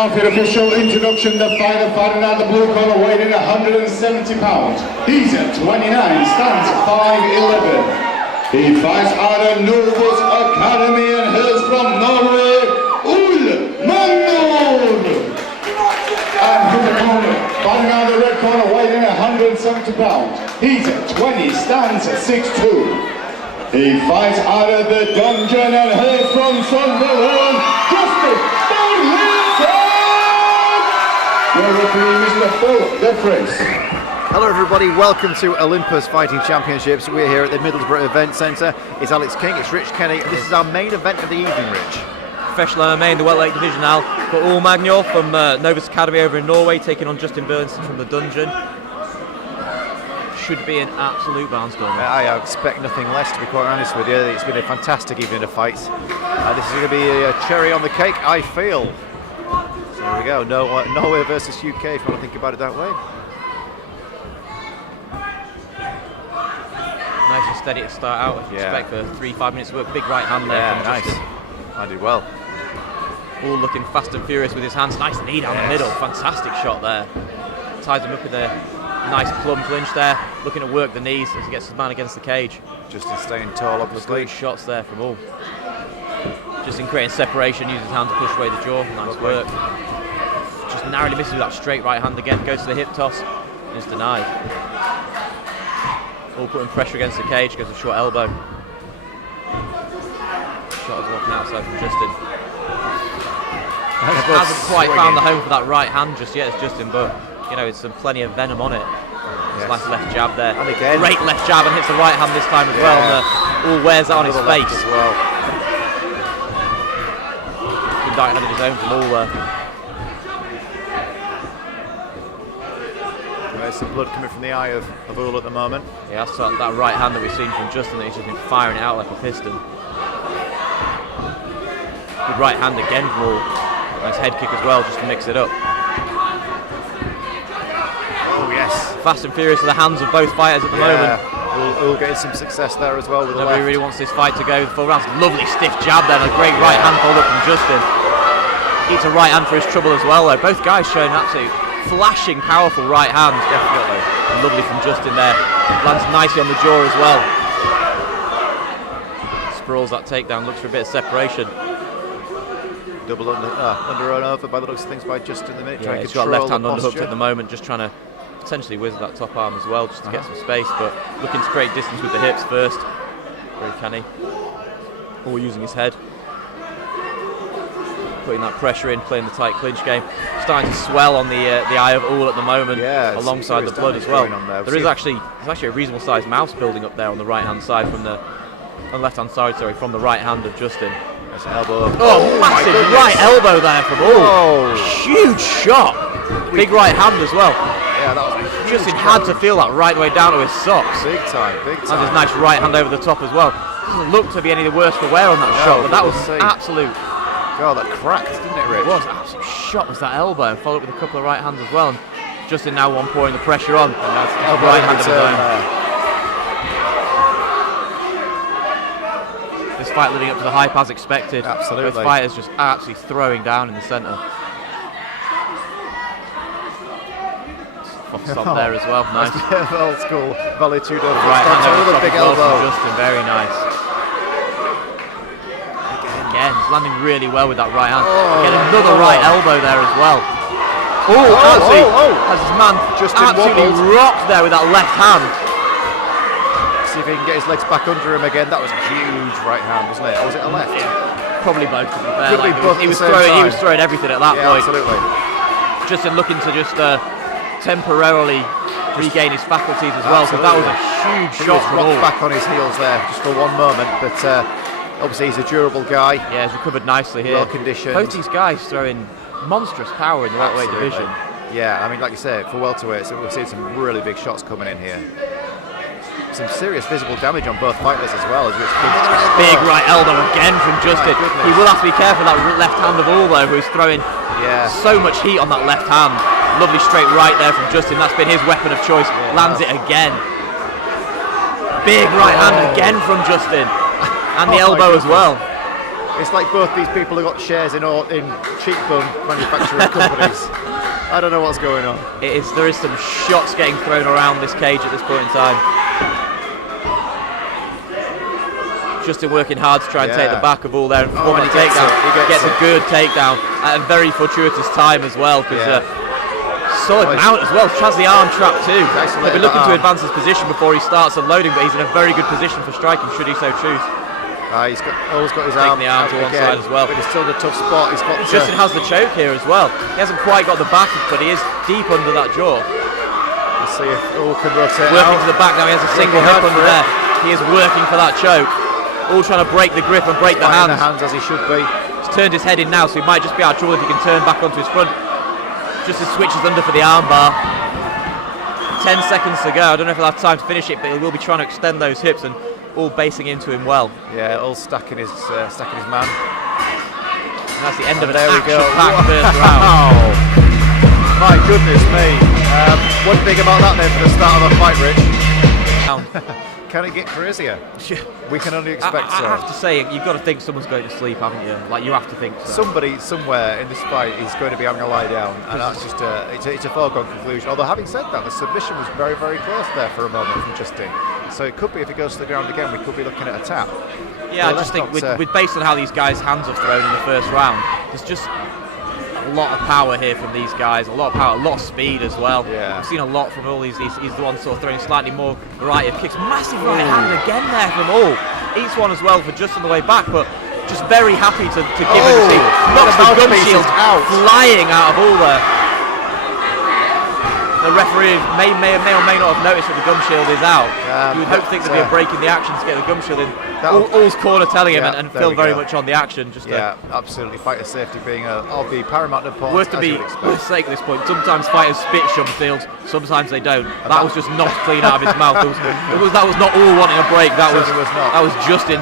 now for the official introduction, the fighter fighting out the blue corner, weighing 170 pounds. He's at 29, stands at 5'11". He fights out of Olympus Academy and hails from Norway, Ole Magnor. And his opponent, fighting out the red corner, weighing 170 pounds. He's at 20, stands at 6'2". He fights out of the dungeon and hails from Sunderland, Burlinson. We're referee Mr. Phil Jeffries. Hello everybody, welcome to Olympus Fighting Championships. We're here at the Middlesbrough Event Centre. It's Alex King, it's Rich Kenny. This is our main event of the evening, Rich. Professional MMA in the welterweight division now. Got Ole Magnor from Olympus Academy over in Norway, taking on Justin Burlinson from the dungeon. Should be an absolute barnstormer. I expect nothing less, to be quite honest with you. It's been a fantastic evening of fights. This is going to be a cherry on the cake, I feel. So there we go, Norway versus UK, if you want to think about it that way. Nice and steady to start out. Expect for 3-5 minutes of work. Big right hand there. Yeah, nice. I did well. All looking fast and furious with his hands. Nice knee down the middle. Fantastic shot there. Ties him up with a nice plumb clinch there. Looking to work the knees as he gets his man against the cage. Justin staying tall, obviously. Great shots there from all. Justin creating separation, uses his hand to push away the jaw. Nice work. Just narrowly misses with that straight right hand again. Goes to the hip toss and is denied. All putting pressure against the cage. Goes to short elbow. Shot is walking outside from Justin. Hasn't quite found the home for that right hand just yet, as Justin, but you know, it's plenty of venom on it. Yes. Nice left jab there. And again, great left jab, and hits the right hand this time as well. And all wears that on his face as well. Good right hand of his own from all there. There's some blood coming from the eye of Ole at the moment. Yeah, that's that right hand that we've seen from Justin, that he's just been firing it out like a piston. Good right hand again from Ole. Nice head kick as well, just to mix it up. Oh yes. Fast and furious with the hands of both fighters at the moment. Ole getting some success there as well with the left. Nobody really wants this fight to go full rounds. Lovely stiff jab there, and a great right hand fold up from Justin. Eats a right hand for his trouble as well though. Both guys showing absolute flashing, powerful right hands. Definitely. Lovely from Justin there. Lands nicely on the jaw as well. Sprawls that takedown, looks for a bit of separation. Double under and over by the looks of things by Justin in the minute. Yeah, he's got left hand underhooked at the moment, just trying to potentially whiz that top arm as well, just to get some space, but looking to create distance with the hips first. Very canny. All using his head. Putting that pressure in, playing the tight clinch game. Starting to swell on the eye of Ole at the moment, alongside the blood as well. There's actually a reasonable sized mouse building up there on the right hand side from the left hand side, sorry, from the right hand of Justin. That's an elbow. Oh, massive right elbow there from Ole. Huge shot. Big right hand as well. Yeah, that was a Justin had to feel that right way down to his socks. Big time, big time. And his nice right hand over the top as well. Doesn't look to be any the worse for wear on that shot, but that was absolute. God, that cracked, didn't it, Rich? It was absolute shot. Was that elbow, and followed up with a couple of right hands as well. And Justin now pouring the pressure on. And that's right hand of his own. This fight living up to the hype as expected. Absolutely. Both fighters just absolutely throwing down in the centre. Stop there as well. Nice. Old school volley two door. Right hand over the big elbow. elbow. Justin, very nice. Again, he's landing really well with that right hand. Again, another right elbow there as well. Has his man Justin absolutely rocked there with that left hand. See if he can get his legs back under him again. That was a huge right hand, wasn't it? Or was it a left? Yeah, probably both, to be fair. Could be both he was throwing everything at that point. Absolutely. Justin looking to just temporarily regain his faculties as well, because that was a huge shot from Ole. Back on his heels there just for one moment, but obviously he's a durable guy. Yeah, he's recovered nicely here. Well conditioned. Both these guys throwing monstrous power in the lightweight division. Yeah, I mean, like you said, for welterweights, we've seen some really big shots coming in here. Some serious visible damage on both fighters as well. Big right elbow again from Justin. He will have to be careful of that left hand of Ole though, who's throwing so much heat on that left hand. Lovely straight right there from Justin. That's been his weapon of choice. Lands it again. Big right hand again from Justin. And the elbow as well. It's like both these people have got shares in cheekbone manufacturing companies. I don't know what's going on. There is some shots getting thrown around this cage at this point in time. Justin working hard to try and take the back of all there. He gets a good takedown at a very fortuitous time as well, because solid mount as well. Tries the arm trap too. He'll be looking to advance his position before he starts unloading, but he's in a very good position for striking should he so choose. He's always got his arm the arm to one side as well. But he's still in a tough spot. Justin has the choke here as well. He hasn't quite got the back, but he is deep under that jaw. Let's see if Ole can rotate working to the back now. He has a single hook under there. He is working for that choke. All trying to break the grip and break the hands. As he should be. He's turned his head in now, so he might just be out of trouble if he can turn back onto his front. Justin switches under for the armbar. 10 seconds to go. I don't know if he'll have time to finish it, but he will be trying to extend those hips and all basing into him well. Yeah, all stacking his man. And that's the end of an action-packed first round. My goodness me. One thing about that then for the start of a fight, Rich. Can it get crazier? We can only expect so. I have to say, you've got to think someone's going to sleep, haven't you? Like, you have to think so. Somebody, somewhere in this fight is going to be having a lie down, and that's just it's a foregone conclusion. Although, having said that, the submission was very, very close there for a moment from Justin. So it could be, if he goes to the ground again, we could be looking at a tap. Yeah, I just think, with based on how these guys' hands are thrown in the first round, there's just a lot of power here from these guys, a lot of power, a lot of speed as well. Yeah. I've seen a lot from all these. He's the one sort of throwing slightly more variety of kicks. Massive right hand again there from all. Each one as well for just on the way back, but just very happy to give it a see. Knocks the gum shield flying out of all there. The referee may or may not have noticed that the gum shield is out. You would think there'd be a break in the action to get the gum shield in. All's corner telling him, and Phil very much on the action. Absolutely. Fighter safety being of the paramount importance. Worth sake at this point. Sometimes fighters spit shove fields, sometimes they don't. That was just knocked clean out of his mouth. That was not all wanting a break. That was Justin.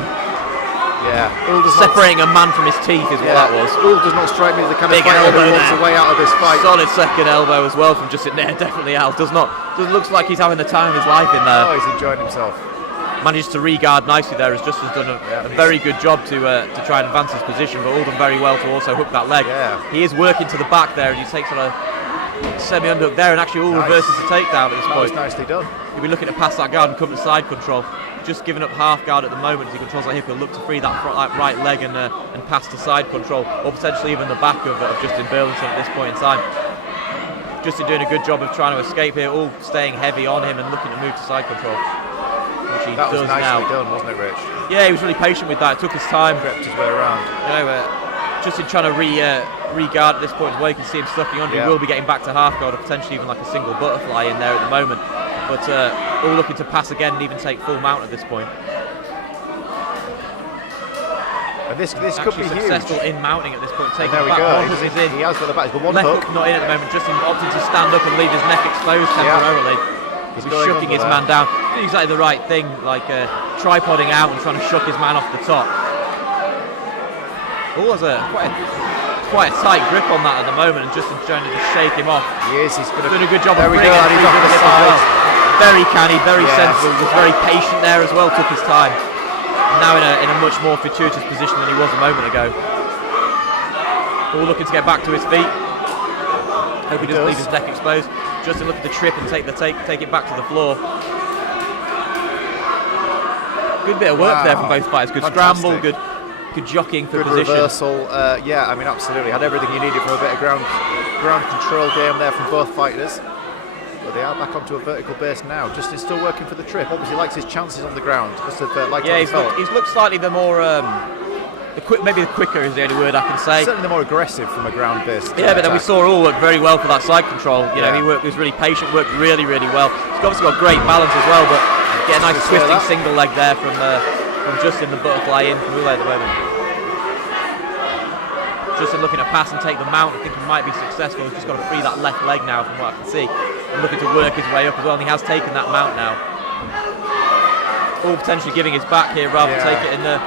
Yeah, separating a man from his teeth is what that was. Ole does not strike me as the kind of fighter who wants a way out of this fight. Solid second elbow as well from Justin there, definitely out. Looks like he's having the time of his life in there. Oh, he's enjoying himself. Manages to re-guard nicely there, as Justin's done a very good job to try and advance his position, but all done very well to also hook that leg. Yeah. He is working to the back there, and he takes on a semi-underhook there, and actually all reverses the takedown at this point. That was nicely done. He'll be looking to pass that guard and come to side control. Just giving up half guard at the moment as he controls that hip. He'll look to free that right leg and pass to side control, or potentially even the back of Justin Burlinson at this point in time. Justin doing a good job of trying to escape here, all staying heavy on him and looking to move to side control, which he does now. That was nicely done, wasn't it, Rich? Yeah, he was really patient with that. It took his time. Crept his way around. Justin trying to re-guard at this point as well. You can see him stuffing under. He will be getting back to half guard, or potentially even like a single butterfly in there at the moment. But all looking to pass again and even take full mount at this point. And this could be successful huge. in mounting at this point. Taking there we back. go. One hook is in. He has got the back. But one left hook. Hook not in at the moment. Justin opting to stand up and leave his neck exposed temporarily. He's shucking his man down. Doing exactly the right thing, like tripoding out and trying to shuck his man off the top. All has quite a tight grip on that at the moment, and Justin's trying to just shake him off. He is. He's doing a good job of bringing it through the hip as well. Very canny, very sensible. Was very patient there as well. Took his time. Now in a much more fortuitous position than he was a moment ago. All looking to get back to his feet. Hope he doesn't leave his neck exposed. Justin looking to trip and take it back to the floor. Good bit of work there from both fighters. Good scramble, good jockeying for position. Good reversal. I mean, absolutely. Had everything you needed for a bit of ground control game there from both fighters. But they are back onto a vertical base now. Justin's still working for the trip. Obviously likes his chances on the ground. He's looked slightly the more maybe the quicker is the only word I can say. Certainly the more aggressive from a ground base. Yeah, but then we saw all work very well for that side control. He was really patient, worked really, really well. He's obviously got great balance as well, but get a nice twisting single leg there from Justin, the butterfly in from Ole at the moment. Justin looking to pass and take the mount. I think he might be successful. He's just got to free that left leg now from what I can see. And looking to work his way up as well, and he has taken that mount now. All potentially giving his back here rather than take it in the...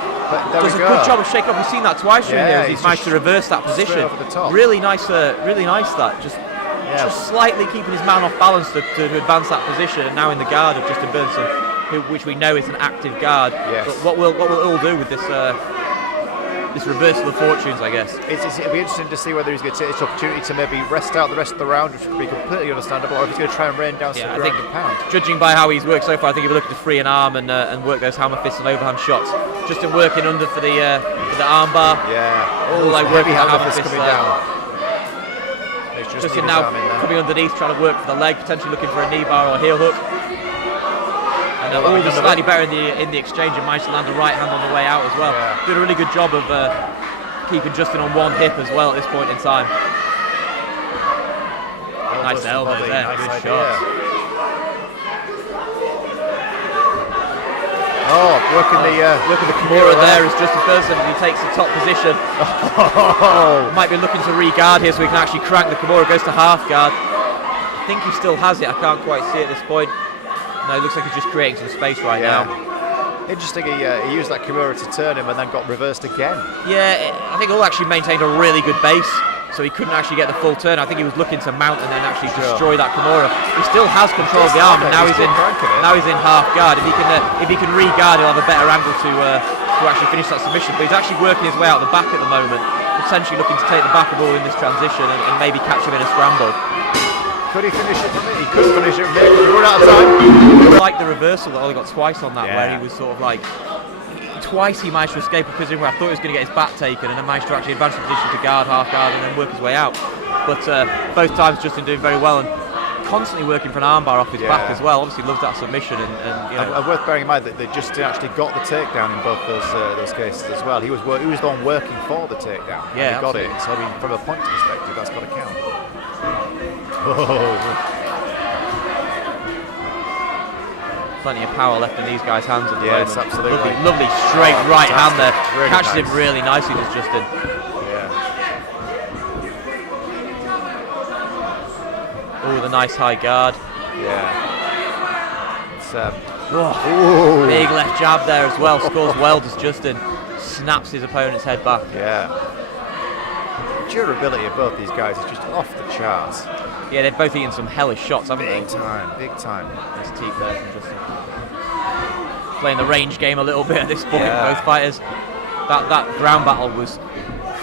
Does a good job of shaking off. We've seen that twice through here as he's managed to reverse that position. Really nice that. Just slightly keeping his man off balance to advance that position, and now in the guard of Justin Burlinson, which we know is an active guard. Yes. But what will Ole do with this this reversal of fortunes, I guess. It'll be interesting to see whether he's going to take this opportunity to maybe rest out the rest of the round, which would be completely understandable, or if he's going to try and rain down some ground and pound. Judging by how he's worked so far, I think if you look at the free and arm and work those hammer fists and overhand shots, Justin working under for the arm bar. Yeah. All like working the hammer fist coming there. down. Justin now coming underneath, trying to work for the leg, potentially looking for a knee bar or a heel hook. And he's slightly better in the exchange and managed to land a right hand on the way out as well. Yeah. Did a really good job of keeping Justin on one hip as well at this point in time. Nice elbows there, nice good idea. shot. Oh, working the Kimura there as Justin Burlinson, he takes the top position. Might be looking to re-guard here so he can actually crank the Kimura, goes to half guard. I think he still has it, I can't quite see at this point. No, it looks like he's just creating some space right now. Interesting, he used that Kimura to turn him and then got reversed again. Yeah, I think Ole actually maintained a really good base, so he couldn't actually get the full turn. I think he was looking to mount and then actually destroy that Kimura. He still has control of the arm, and now he's in half guard. If he can re-guard, he'll have a better angle to actually finish that submission. But he's actually working his way out the back at the moment, potentially looking to take the back of Ole in this transition and maybe catch him in a scramble. Could he finish it from it? He could finish it from it. He run out of time. I like the reversal that Ole got twice on that, where he was sort of like, twice he managed to escape a position where I thought he was going to get his back taken, and then managed to actually advance the position to guard, half guard, and then work his way out. But both times Justin doing very well and constantly working for an armbar off his back as well. Obviously loves that submission, and you know. And worth bearing in mind that Justin actually got the takedown in both those cases as well. He was the one working for the takedown. Yeah, he got it. So I mean, from a points perspective, that's got to count. Plenty of power left in these guys' hands at the yes, moment. absolutely. Lovely straight right hand there. Really Catches nice. him really nicely, does Justin. Yeah. Oh, the nice high guard. Yeah. It's, big left jab there as well. Scores well, does Justin. Snaps his opponent's head back. Yeah. The durability of both these guys is just off the charts. Yeah, they've both eaten some hellish shots, haven't they? Big time, big time. Nice teeth there from Justin. Playing the range game a little bit at this point, both fighters. That ground battle was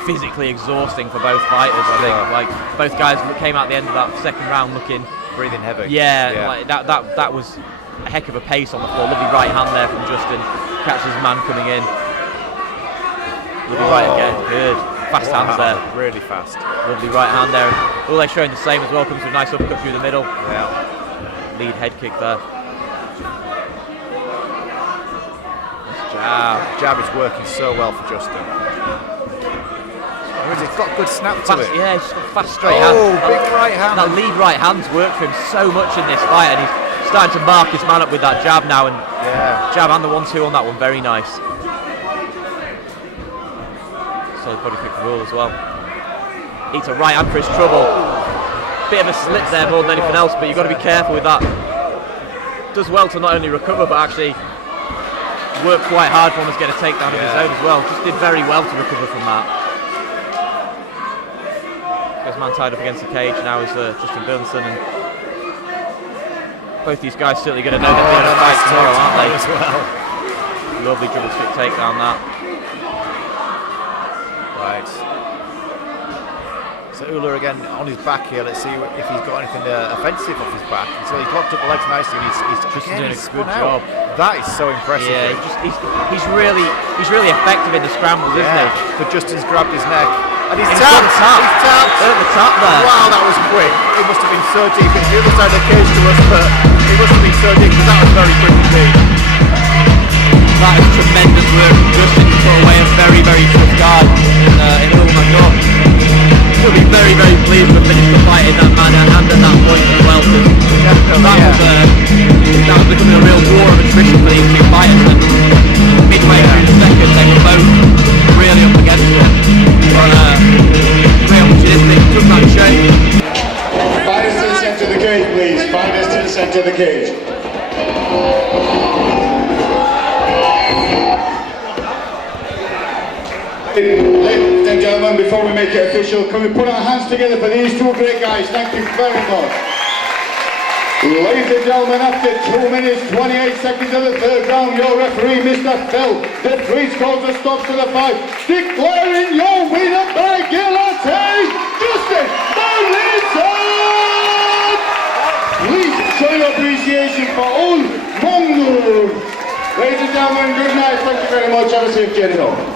physically exhausting for both fighters, I think. Like, both guys came out at the end of that second round looking... breathing heavy. Yeah. Like, that was a heck of a pace on the floor. Lovely right hand there from Justin. Catches his man coming in. Lovely right again, good. Fast hands there. Really fast. Lovely right hand there. Ole showing the same as well. Comes with a nice uppercut through the middle. Yeah. Lead head kick there. Nice jab. Jab is working so well for Justin. He's got good snap to it. Yeah, he's got fast straight hands. Big right hand. That lead right hand's worked for him so much in this fight, and he's starting to mark his man up with that jab now. And jab and the 1-2 on that one, very nice. Solid body kick for Ole as well. Eats a right hand for his trouble. Bit of a slip there more than anything else, but you've got to be careful with that. Does well to not only recover, but actually work quite hard for him to get a takedown of his own as well. Just did very well to recover from that. His man tied up against the cage now is Justin Burlinson, and both these guys certainly going to know they're going to fight tomorrow, aren't they? As well. Lovely dribble stick takedown that. Right. So Ole again on his back here. Let's see if he's got anything offensive off his back. So he's locked up the legs nicely. And he's doing a good out. job. That is so impressive. Yeah, he's really effective in the scrambles, isn't he? But Justin's grabbed his neck. And he's He's tapped. got He's tapped. At the top there. Wow, that was quick. It must have been so deep. It's the other side of the cage to us, but it must have been so deep because that was very quick indeed. That is tremendous work from Justin to put away a very, very tough guard in Ole Magnor. He'll be very, very pleased to finish the fight in that manner and at that point as well, because that was becoming a real war of attrition for these two fighters, and midway through the second they were both really up against it. But very opportunistic, took that shape. Fighters to the centre of the cage, please. Fighters to the centre of the cage. Ladies and gentlemen, before we make it official, can we put our hands together for these two great guys? Thank you very much. Ladies and gentlemen, after 2 minutes 28 seconds of the third round, your referee, Mr. Phil, the three scores a stop to the fight, declaring your winner by guillotine, Justin Burlinson! Please show your appreciation for Ole Magnor. Ladies and gentlemen, good night. Thank you very much. Have a safe journey home.